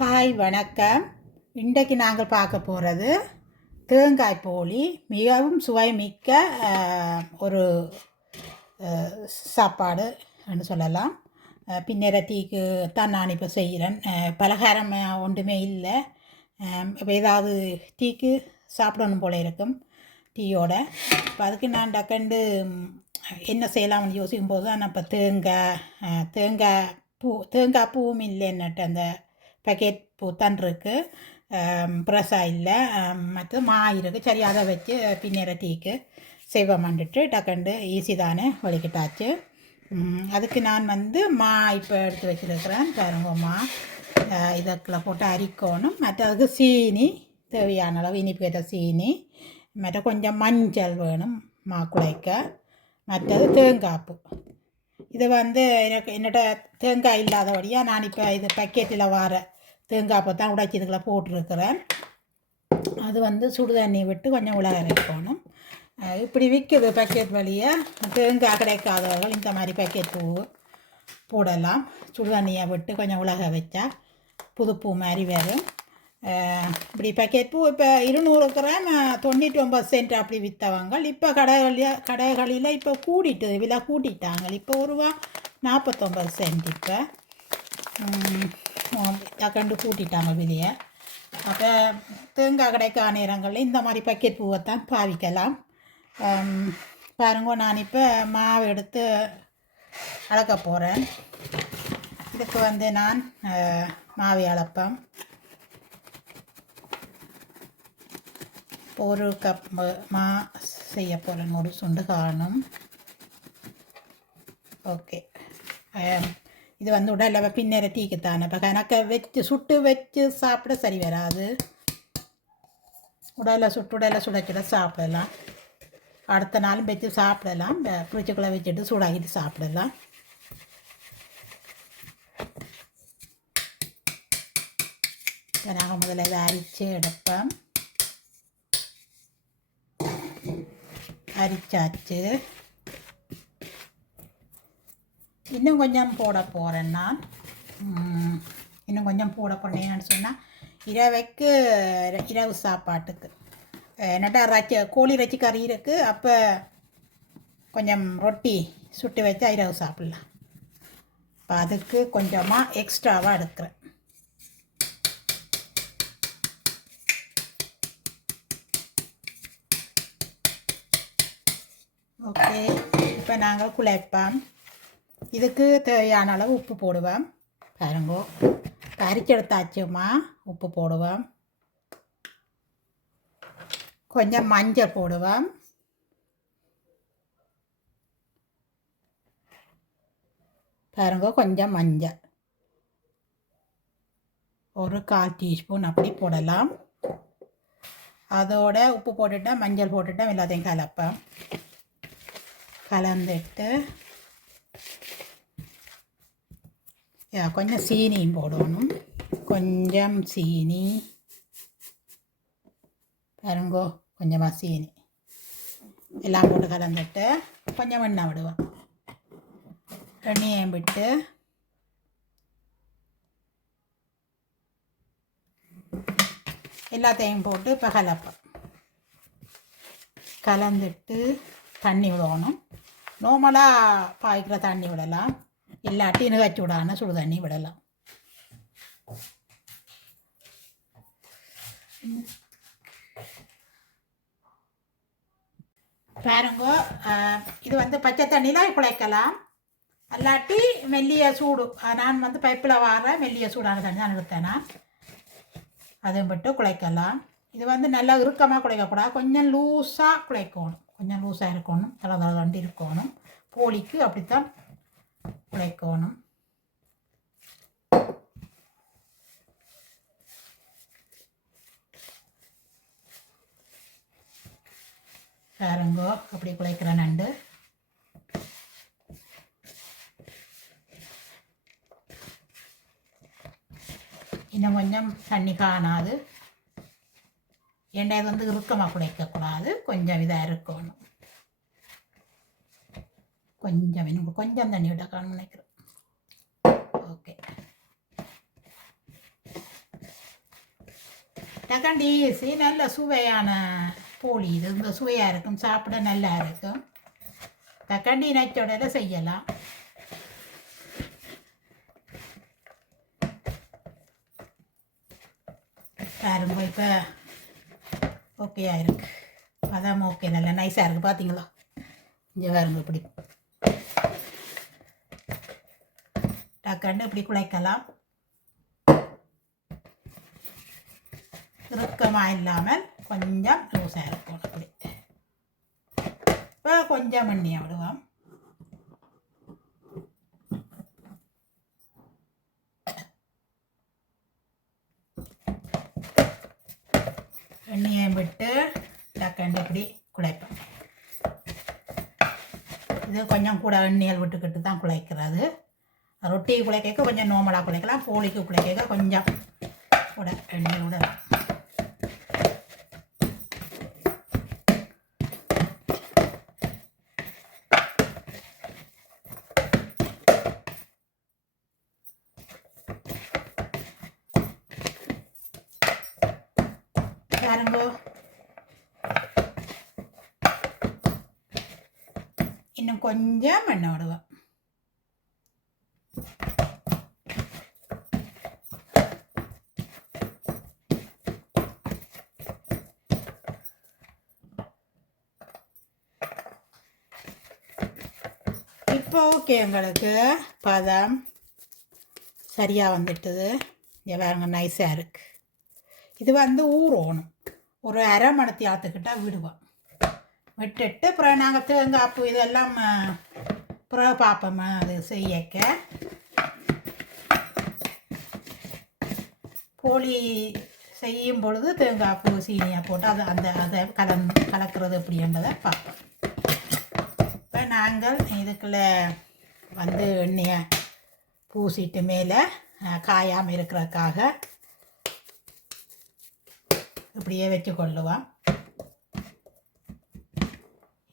Hi வணக்கம். இன்றைக்கு நாங்கள் பார்க்க போகிறது தேங்காய் போலி. மிகவும் சுவைமிக்க ஒரு சாப்பாடு என்று சொல்லலாம். பின்னர டீக்கு தான் நான் இப்போ செய்கிறேன். பலகாரம் ஒன்றுமே இல்லை. இப்போ ஏதாவது டீக்கு சாப்பிடணும் போல இருக்கும் டீயோட. இப்போ அதுக்கு நான் டக்கண்டு என்ன செய்யலாம்னு யோசிக்கும் போது தான் இப்போ தேங்காய் பூவும் இல்லைன்னுட்டு அந்த பேக்கெட் பூத்தான் இருக்குது. ப்ரெஸ்ஸா இல்லை, மற்ற மா இருக்குது. சரி, அதை வச்சு பின்னேற டீக்கு செய்வோம்ன்ட்டு டக்கண்டு ஈஸி தானே வலிக்கிட்டாச்சு. அதுக்கு நான் மா இப்போ எடுத்து வச்சுருக்கிறேன். பாருங்க, மா இதுக்குள்ள போட்டு அரிக்கணும். மற்றதுக்கு சீனி, தேவையான அளவு இனிப்பு கேட்ட சீனி, மற்ற கொஞ்சம் மஞ்சள் வேணும் மா குழைக்க, மற்றது தேங்காய் பூ. இது என்னோட தேங்காய் இல்லாதபடியாக நான் இப்போ இது பேக்கெட்டில் வர தேங்காய் பூ தான் உடைச்சி இதுக்குள்ள போட்டிருக்கிறேன். அது சுடு தண்ணி விட்டு கொஞ்சம் உலக வைக்கணும். இப்படி விற்குது பேக்கெட் வழியாக. தேங்காய் கிடைக்காதவர்கள் இந்த மாதிரி பேக்கெட் பூ போடலாம். சுடு தண்ணியை விட்டு கொஞ்சம் உலக வச்சா புதுப்பூ மாதிரி வரும். இப்படி பேக்கெட் பூ இப்போ 200 கிராம் 99 சென்ட் அப்படி விற்றவங்க. இப்போ கடைகளில் இப்போ விலை கூட்டிட்டாங்க. இப்போ ₹1.49 இப்போ டக்கண்டு கூட்டிட்டாங்க விலையை. அப்போ தேங்காய் கிடைக்காத நேரங்களில் இந்த மாதிரி பேக்கெட் பூவை தான் பாவிக்கலாம். பாருங்க, நான் இப்போ மாவு எடுத்து அளக்க போகிறேன். இதுக்கு நான் மாவை அளப்பேன். 1 கப் மா செய்ய போகிறேன். ஒரு சுண்டு காணும். ஓகே, இது உடலை பின்னேற டீக்குத்தானே. இப்போ கணக்கை சுட்டு வச்சு சாப்பிட சரி வராது. உடலை சுட சாப்பிடலாம். அடுத்த நாளும் வச்சு சாப்பிடலாம். ஃப்ரிட்ஜுக்குள்ளே வச்சுட்டு சூடாக்கிட்டு சாப்பிடலாம். நாங்கள் முதல்ல இதை அரிச்சு எடுப்பேன். அரிச்சாச்சு. இன்னும் கொஞ்சம் போட போகிறேன் நான். இன்னும் கொஞ்சம் போட போனேன்னு சொன்னால் இரவு சாப்பாட்டுக்கு என்னட்டா கோழி இறைச்சி கறி இருக்குது. அப்போ கொஞ்சம் ரொட்டி சுட்டு வச்சா இரவு சாப்பிட்லாம். இப்போ அதுக்கு கொஞ்சமாக எக்ஸ்ட்ராவாக எடுக்கிறேன். ஓகே, இப்போ நாங்கள் குழைப்போம். இதுக்கு தேவையான அளவு உப்பு போடுவோம். பாருங்கோ, அரிச்செடுத்தாச்சுமா உப்பு போடுவோம். கொஞ்சம் மஞ்சள் போடுவோம். பாருங்க, கொஞ்சம் மஞ்சள் ஒரு 1/4 டீஸ்பூன் அப்படி போடலாம். அதோட உப்பு போட்டுட்டேன், மஞ்சள் போட்டுட்டேன், எல்லாத்தையும் கலப்பேன். கலந்துட்டு கொஞ்சம் சீனியும் போடணும். கொஞ்சம் சீனி பாருங்கோ, கொஞ்சமாக சீனி எல்லாம் போட்டு கலந்துட்டு கொஞ்சம் எண்ணெய் விடுவோம். எண்ணெயை விட்டு எல்லாத்தையும் போட்டு இப்போ கலப்போம். கலந்துட்டு தண்ணி விடணும். நார்மலாக பாய்க்கிற தண்ணி விடலாம், இல்லாட்டி நிகழ்ச்சி விடான சுடு தண்ணி விடலாம். பாருங்க, இது பச்சை தண்ணியில் குழைக்கலாம், அல்லாட்டி மெல்லிய சூடு. நான் பைப்பில் வர மெல்லிய சூடான தண்ணி தான் எடுத்தேன்னா அதுவும் விட்டு குழைக்கலாம். இது நல்லா இறுக்கமாக குழைக்கக்கூடாது, கொஞ்சம் லூஸாக குழைக்கணும். கொஞ்சம் லூஸாக இருக்கணும், தளதளண்டு இருக்கணும். போலிக்கு அப்படித்தான் குழைக்கணும். பாருங்கோ, அப்படி குழைக்கிற நண்டு. இன்னும் கொஞ்சம் தண்ணி காணாது. எண்ணெய் இறுக்கமாக குழைக்கக்கூடாது, கொஞ்சம் இதாக இருக்கணும். இன்னும் கொஞ்சம் தண்ணி விட காணும் நினைக்கிறேன். ஓகே, தக்காண்டி ஈஸி நல்ல சுவையான போலி இது இந்த சுவையாக இருக்கும், சாப்பிட நல்லா இருக்கும். தக்காண்டி நச்சோட செய்யலாம். பாருங்க இப்போ ஓகே ஆயிருக்கு. அதான் ஓகே, நல்லா நைஸாக இருக்குது. பார்த்தீங்களா? இங்கே பாருங்க இப்படி டக்காண்டு இப்படி குழைக்கலாம். இறுக்கமாக இல்லாமல் கொஞ்சம் லூஸாக இருக்கும். அப்படி இப்போ கொஞ்சம் எண்ணெயை விடுவோம். எண்ணெயை விட்டு டக்காண்டு இப்படி குழைப்போம். இது கொஞ்சம் கூட எண்ணெயில் விட்டுக்கிட்டு தான் குழைக்கிறது. ரொட்டி குழைக்க கொஞ்சம் நார்மலாக குழைக்கலாம், போலிக்கு குழைக்க கொஞ்சம் கூட எண்ணெய் விடலாம். பாருங்கோ இன்னும் கொஞ்சம் எண்ணெய் விடுவோம். இப்போ ஓகே, எங்களுக்கு பதம் சரியாக வந்துட்டுது. பாருங்க நைஸாக இருக்குது. இது ஊறணும். ஒரு அரை மணி ஆற்றுக்கிட்டால் விடுவோம். விட்டுட்டு அப்புறம் நாங்கள் தேங்காய்ப்பு இதெல்லாம் அப்புறம் பார்ப்போம்மா. அது செய்யக்க போலி செய்யும் பொழுது தேங்காய்ப்பு சீனியை போட்டு அதை கலக்கிறது எப்படின்றதை பார்ப்போம். இப்போ நாங்கள் இதுக்குள்ளே எண்ணெயை பூசிட்டு மேலே காயாமல் இருக்கிறதுக்காக இப்படியே வச்சு கொள்ளுவோம்.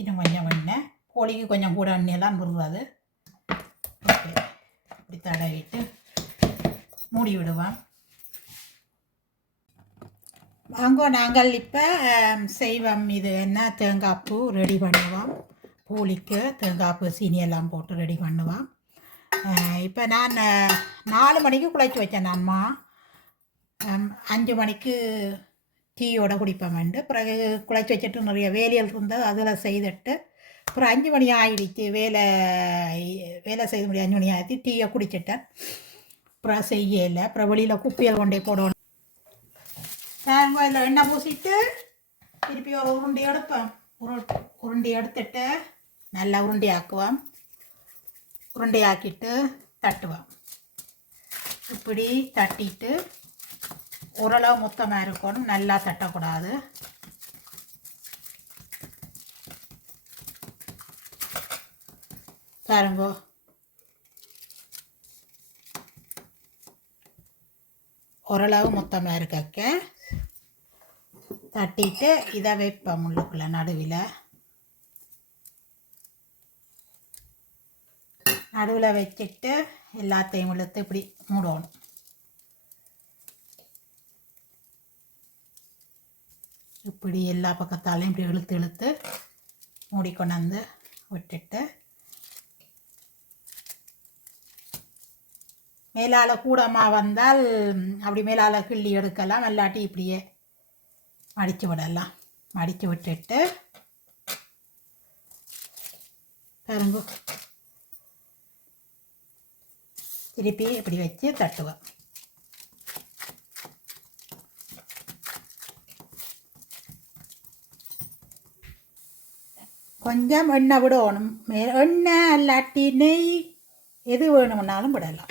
இன்னும் கொஞ்சம் எண்ணெய், கோழிக்கு கொஞ்சம் கூட எண்ணெயெல்லாம் விடுறது. ஓகே, இப்படி தடவிட்டு மூடி விடுவோம். வாங்க நாங்கள் இப்போ செய்வோம். இது என்ன தேங்காய்ப்பூ ரெடி பண்ணுவோம். பூலிக்கு தேங்காய்ப்பூ சீனியெல்லாம் போட்டு ரெடி பண்ணுவோம். இப்போ நான் 4 மணிக்கு குழைச்சி வச்சேன். நான்மா 5 மணிக்கு டீயோட குடிப்பேன். பிறகு குழைச்சி வச்சுட்டு நிறைய வேலைகள் இருந்தது, அதில் செய்துட்டு அப்புறம் 5 மணி ஆகிடுச்சு. வேலை செய்ய முடியும். 5 மணி ஆகிடுச்சு. டீயை குடிச்சிட்டேன். அப்புறம் செய்யலை. அப்புறம் வெளியில் குப்பையில் கொண்டே போடணும். தேங்காயில் எண்ணெய் பூசிட்டு திருப்பி ஒரு உருண்டை எடுப்பேன். உருண்டை எடுத்துட்டு நல்லா உருண்டையாக்குவோம். உருண்டையாக்கிட்டு தட்டுவோம். இப்படி தட்டிட்டு ஓரளவு மொத்தமாக இருக்கணும், நல்லா தட்டக்கூடாது. பாருங்கோ ஓரளவு மொத்தமாக இருக்க தட்டிட்டு இதை வைப்பேன் முள்ளுக்குள்ள நடுவில் வச்சுட்டு எல்லாத்தையும் இழுத்து இப்படி மூடணும். இப்படி எல்லா பக்கத்தாலையும் இப்படி இழுத்து மூடிக்கொண்டு விட்டுட்டு மேலால் கூடமாக வந்தால் அப்படி மேலால் கிள்ளி எடுக்கலாம். இல்லாட்டி இப்படியே மடித்து விடலாம். மடித்து விட்டுட்டு பாருங்க திருப்பி இப்படி வச்சு தட்டுவேன். கொஞ்சம் எண்ணெய் விடணும். எண்ணெய் இல்லாட்டி நெய் எது வேணும்னாலும் விடலாம்.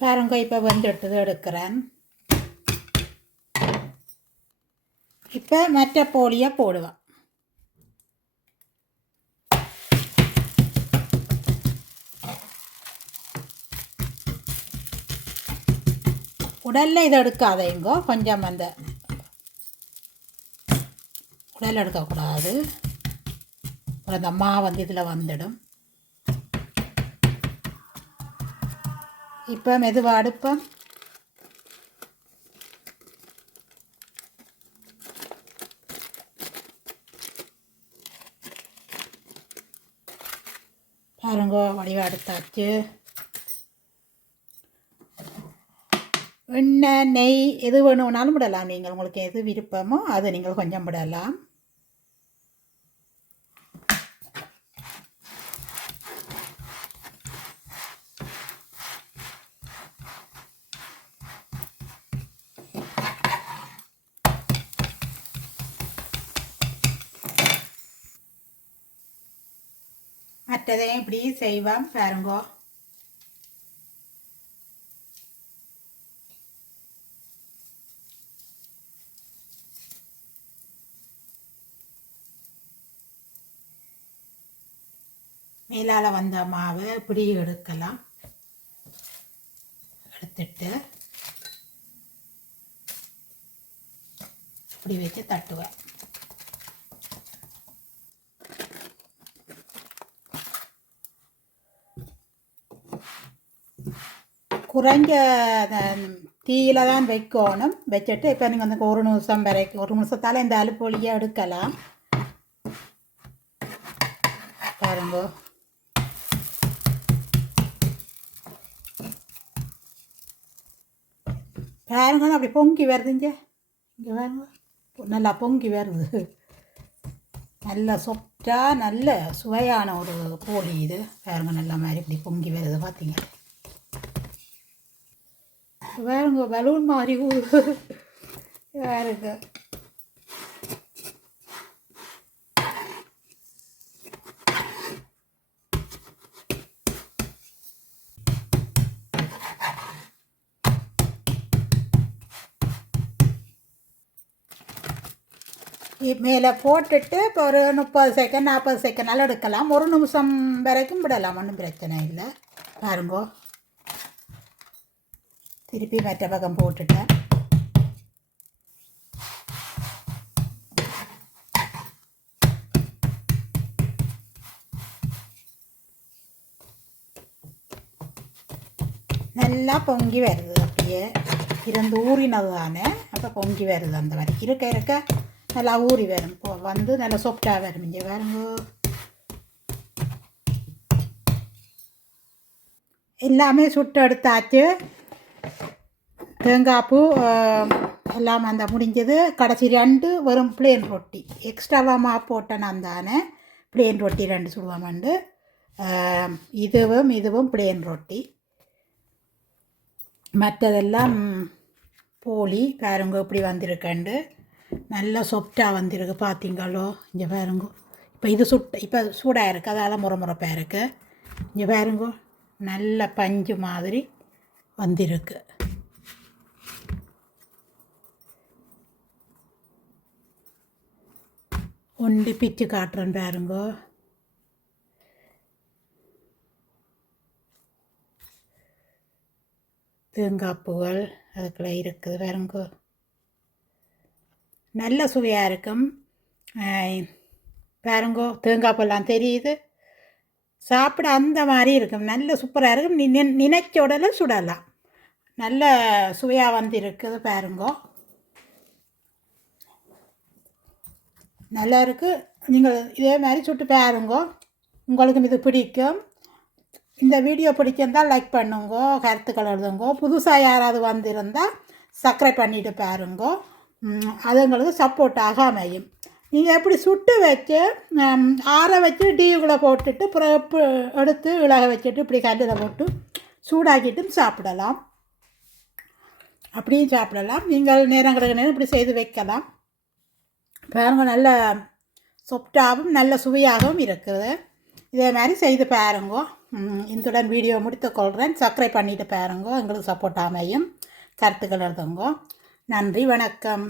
பாருங்க இப்போ வந்துட்டது எடுக்கிறேன். இப்போ மற்ற போலியை போடுவேன். உடலில் இதை எடுக்காதேங்கோ. கொஞ்சம் உடல் எடுக்கக்கூடாது. அப்புறம் அந்த அம்மா வந்து இதில் வந்துடும். இப்போ மெதுவாக அடுப்பம் பாருங்கோ, வடிவாக எடுத்தாச்சு. எண்ணெய் நெய் எது வேணும்னாலும் விடலாம். நீங்கள் உங்களுக்கு எது விருப்பமோ அதை நீங்கள் கொஞ்சம் விடலாம். மற்றதையும் இப்படி செய்வோம் பாருங்கோ. மேலால் வந்த மாவை இப்படி எடுக்கலாம். எடுத்துட்டு இப்படி வச்சு தட்டுவேன். குறைஞ்ச தீயில தான் வைக்கணும். வச்சுட்டு இப்போ நீங்கள் வந்து 1 நிமிஷம் வரைக்கும் 1 நிமிஷத்தால் இந்த அலுப்பு வழியாக எடுக்கலாம். பாருங்க, பாருங்க அப்படி பொங்கி வருதுங்க. இங்கே பாருங்க, நல்லா பொங்கி வருது. நல்ல சொப்டாக நல்ல சுவையான ஒரு போலி இது. பாருங்க, நல்ல மாதிரி இப்படி பொங்கி வருது. பார்த்தீங்க பாருங்க, பலூன் மாதிரி பாருங்க. மேலே போட்டுட்டு இப்போ ஒரு 30 செகண்ட் 40 செகண்ட் எடுக்கலாம். 1 நிமிஷம் வரைக்கும் விடலாம், ஒன்றும் பிரச்சனை இல்லை. பாருங்கோ, திருப்பி மற்ற பக்கம் போட்டுட்டேன். நல்லா பொங்கி வருது. அப்படியே இருந்து ஊறினது தானே, அப்போ பொங்கி வருது. அந்த மாதிரி இருக்க இருக்க நல்லா ஊறி வரும். இப்போ வந்து நல்லா சொப்டாக வரும். இங்கே பாருங்க, எல்லாமே சுட்டு எடுத்தாச்சு. தேங்காய் பூ எல்லாம் அந்த முடிஞ்சது. கடைசி 2 வெறும் பிளேன் ரொட்டி. எக்ஸ்ட்ராவாக மா போட்டேன் நான் தானே. பிளேன் ரொட்டி 2 சுடுவாமண்டு. இதுவும் பிளேன் ரொட்டி. மற்றதெல்லாம் போலி. பாருங்க இப்படி வந்திருக்கண்டு. நல்லா சொப்டாக வந்திருக்கு. பார்த்தீங்களோ, இங்கே பாருங்க. இப்போ இது இப்போ சூடாக இருக்குது, அதால் முறைப்பாக இருக்குது. இங்கே பாருங்க, நல்ல பஞ்சு மாதிரி வந்திருக்கு. ஒண்டி பிச்சு காட்டுறேன் பாருங்கோ. தேங்காய் பூக்கள் அதுக்குள்ளே இருக்குது பாருங்கோ. நல்ல சுவையாக இருக்கும் பாருங்கோ. தேங்காய் பூலாம் தெரியுது. சாப்பிட அந்த மாதிரி இருக்கும். நல்ல சூப்பராக இருக்கும். நினைச்ச உடனே சுடலாம். நல்ல சுவையாக வந்து இருக்குது பாருங்கோ. நல்லா இருக்குது. நீங்கள் இதே மாதிரி சுட்டு பாருங்கோ. உங்களுக்கும் இது பிடிக்கும். இந்த வீடியோ பிடிச்சிருந்தால் லைக் பண்ணுங்கோ, கருத்துக்கள் எழுதுங்கோ. புதுசாக யாராவது வந்திருந்தால் சப்ஸ்கிரைப் பண்ணிவிட்டு பாருங்கோ. அது உங்களுக்கு சப்போர்ட்டாக அமையும். நீங்கள் எப்படி சுட்டு வச்சு ஆற வச்சு டீவுக்குள்ளே போட்டுட்டு பிறகு எடுத்து இலக வச்சுட்டு இப்படி கல்லில் போட்டு சூடாக்கிட்டும் சாப்பிடலாம். அப்படியும் சாப்பிடலாம். நீங்கள் நேரம் கிடக்க நேரம் இப்படி செய்து வைக்கலாம். பாருங்க, நல்ல சொப்டாகவும் நல்ல சுவையாகவும் இருக்குது. இதே மாதிரி செய்து பாருங்கோ. இத்துடன் வீடியோ முடித்துக்கொள்கிறேன். சப்ஸ்கிரைப் பண்ணிவிட்டு பாருங்கோ. எங்களுக்கு சப்போர்ட் அமையும். கருத்துக்கள் எழுதுங்கோ. நன்றி, வணக்கம்.